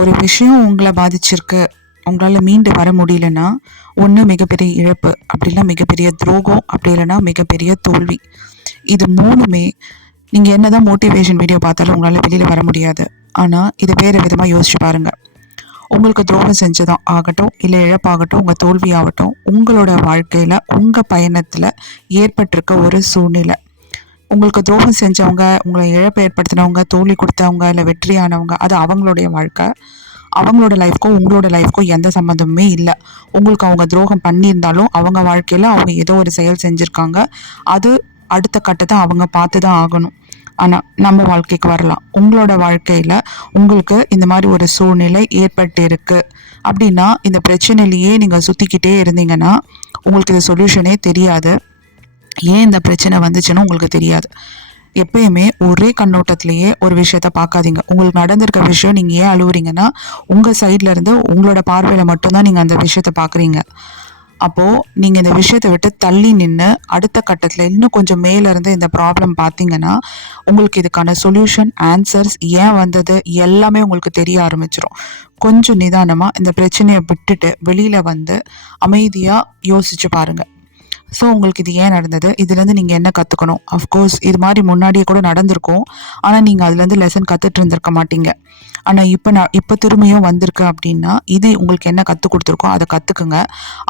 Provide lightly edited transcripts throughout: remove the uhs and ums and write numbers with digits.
ஒரு விஷயம் உங்களை பாதிச்சிருக்கு, உங்களால் மீண்டு வர முடியலன்னா, ஒன்று மிகப்பெரிய இழப்பு, அப்படி இல்லைனா மிகப்பெரிய துரோகம், அப்படி இல்லைனா மிகப்பெரிய தோல்வி. இது மூணுமே நீங்கள் என்ன தான் மோட்டிவேஷன் வீடியோ பார்த்தாலும் உங்களால் வெளியில் வர முடியாது. ஆனால் இதை வேறு விதமாக யோசிச்சு பாருங்கள். உங்களுக்கு துரோகம் செஞ்சதும் ஆகட்டும், இல்லை இழப்பாகட்டும், உங்கள் தோல்வி ஆகட்டும், உங்களோட வாழ்க்கையில் உங்கள் பயணத்தில் ஏற்பட்டிருக்க ஒரு சூழ்நிலை. உங்களுக்கு துரோகம் செஞ்சவங்க, உங்களை இழப்பு ஏற்படுத்தினவங்க, தோல்வி கொடுத்தவங்க, இல்லை வெற்றியானவங்க, அது அவங்களுடைய வாழ்க்கை. அவங்களோட லைஃப்க்கும் உங்களோட லைஃப்க்கும் எந்த சம்மந்தமுமே இல்லை. உங்களுக்கு அவங்க துரோகம் பண்ணியிருந்தாலும் அவங்க வாழ்க்கையில் அவங்க ஏதோ ஒரு செயல் செஞ்சுருக்காங்க. அது அடுத்த கட்டத்தை அவங்க பார்த்து தான் ஆகணும். ஆனால் நம்ம வாழ்க்கைக்கு வரலாம். உங்களோட வாழ்க்கையில் உங்களுக்கு இந்த மாதிரி ஒரு சூழ்நிலை ஏற்பட்டு இருக்கு அப்படின்னா, இந்த பிரச்சனையிலேயே நீங்கள் சுற்றிக்கிட்டே இருந்தீங்கன்னா உங்களுக்கு இது சொல்யூஷனே தெரியாது. ஏன் இந்த பிரச்சனை வந்துச்சுன்னு உங்களுக்கு தெரியாது. எப்பயுமே ஒரே கண்ணோட்டத்திலேயே ஒரு விஷயத்த பார்க்காதீங்க. உங்களுக்கு நடந்திருக்க விஷயம் நீங்கள் ஏன் அழுவுறீங்கன்னா, உங்கள் சைட்ல இருந்து உங்களோட பார்வையில் மட்டும்தான் நீங்கள் அந்த விஷயத்த பார்க்குறீங்க. அப்போது நீங்கள் இந்த விஷயத்தை விட்டு தள்ளி நின்று அடுத்த கட்டத்தில் இன்னும் கொஞ்சம் மேலேருந்து இந்த ப்ராப்ளம் பார்த்தீங்கன்னா, உங்களுக்கு இதுக்கான சொல்யூஷன், ஆன்சர்ஸ், ஏன் வந்தது எல்லாமே உங்களுக்கு தெரிய ஆரம்பிச்சிடும். கொஞ்சம் நிதானமாக இந்த பிரச்சனையை விட்டுட்டு வெளியில் வந்து அமைதியாக யோசிச்சு பாருங்கள். ஸோ உங்களுக்கு இது ஏன் நடந்தது, இதுலேருந்து நீங்கள் என்ன கற்றுக்கணும். அஃப்கோர்ஸ் இது மாதிரி முன்னாடியே கூட நடந்திருக்கும், ஆனால் நீங்கள் அதுலேருந்து லெசன் கற்றுட்டு இருந்திருக்க மாட்டீங்க. ஆனால் இப்போ திரும்பியும் வந்திருக்கு அப்படின்னா இது உங்களுக்கு என்ன கற்றுக் கொடுத்துருக்கோ அதை கற்றுக்குங்க.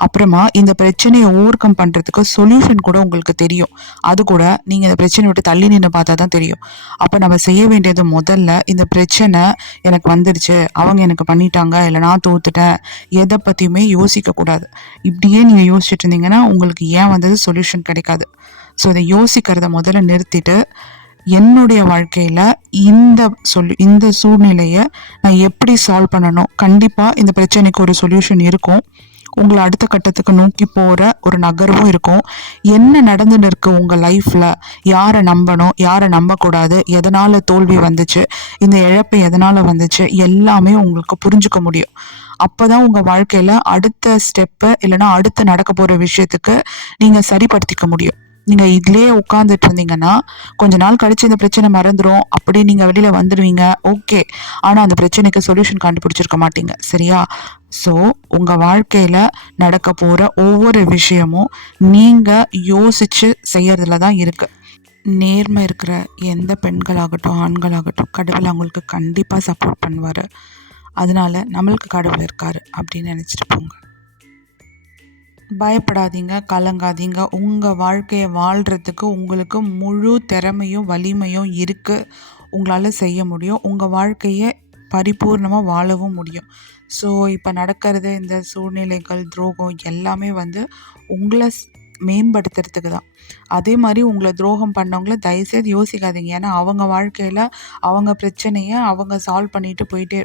அப்புறமா இந்த பிரச்சனையை ஓவர் கம் பண்ணுறதுக்கு சொல்யூஷன் கூட உங்களுக்கு தெரியும். அது கூட நீங்கள் இந்த பிரச்சனையை விட்டு தள்ளி நின்று பார்த்தா தான் தெரியும். அப்போ நம்ம செய்ய வேண்டியது முதல்ல இந்த பிரச்சனை எனக்கு வந்துருச்சு, அவங்க எனக்கு பண்ணிட்டாங்க, இல்லை நான் தோத்துட்டேன், எதை பற்றியுமே யோசிக்கக்கூடாது. இப்படியே நீங்கள் யோசிச்சுட்டு இருந்தீங்கன்னா உங்களுக்கு ஏன் வந்தது சொல்யூஷன் கிடைக்காது. ஸோ இதை யோசிக்கிறத முதல்ல நிறுத்திட்டு, என்னுடைய வாழ்க்கையில் இந்த சூழ்நிலையை நான் எப்படி சால்வ் பண்ணணும், கண்டிப்பாக இந்த பிரச்சனைக்கு ஒரு சொல்யூஷன் இருக்கும், உங்களை அடுத்த கட்டத்துக்கு நோக்கி போகிற ஒரு நகர்வும் இருக்கும். என்ன நடந்துன்னு இருக்கு உங்கள் லைஃப்பில், யாரை நம்பணும், யாரை நம்பக்கூடாது, எதனால் தோல்வி வந்துச்சு, இந்த இழப்பு எதனால் வந்துச்சு, எல்லாமே உங்களுக்கு புரிஞ்சுக்க முடியும். அப்போ தான் உங்கள் வாழ்க்கையில் அடுத்த ஸ்டெப்பு இல்லைனா அடுத்து நடக்க போகிற விஷயத்துக்கு நீங்கள் சரிப்படுத்திக்க முடியும். நீங்கள் இதுலேயே உட்காந்துட்டு இருந்தீங்கன்னா கொஞ்ச நாள் கழிச்சு இந்த பிரச்சனை மறந்துடும், அப்படி நீங்கள் வெளியில் வந்துடுவீங்க, ஓகே. ஆனால் அந்த பிரச்சனைக்கு சொல்யூஷன் கண்டுபிடிச்சிருக்க மாட்டீங்க, சரியா? ஸோ உங்கள் வாழ்க்கையில் நடக்க போகிற ஒவ்வொரு விஷயமும் நீங்கள் யோசித்து செய்யறதுல தான் இருக்குது. நேர்மை இருக்கிற எந்த பெண்களாகட்டும் ஆண்களாகட்டும் கடவுள் அவங்களுக்கு கண்டிப்பாக சப்போர்ட் பண்ணுவார். அதனால நம்மளுக்கு கடவுள் இருக்காரு அப்படின்னு நினச்சிட்டு போங்க. பயப்படாதீங்க, கலங்காதீங்க. உங்கள் வாழ்க்கையை வாழ்கிறதுக்கு உங்களுக்கு முழு திறமையும் வலிமையும் இருக்குது. உங்களால் செய்ய முடியும். உங்கள் வாழ்க்கையை பரிபூர்ணமாக வாழவும் முடியும். ஸோ இப்போ நடக்கிறது இந்த சூழ்நிலைகள், துரோகம் எல்லாமே வந்து உங்களை மேம்படுத்துறதுக்கு தான். அதே மாதிரி உங்களை துரோகம் பண்ணவங்கள தயவுசெய்து யோசிக்காதீங்க. ஏன்னா அவங்க வாழ்க்கையில் அவங்க பிரச்சனையை அவங்க சால்வ் போயிட்டு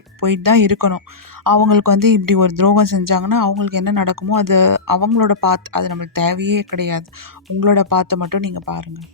தான் இருக்கணும். அவங்களுக்கு வந்து இப்படி ஒரு துரோகம் செஞ்சாங்கன்னா அவங்களுக்கு என்ன நடக்குமோ அது அவங்களோட பாத், அது நம்மளுக்கு தேவையே கிடையாது. உங்களோட பாத்தை மட்டும் நீங்கள் பாருங்கள்.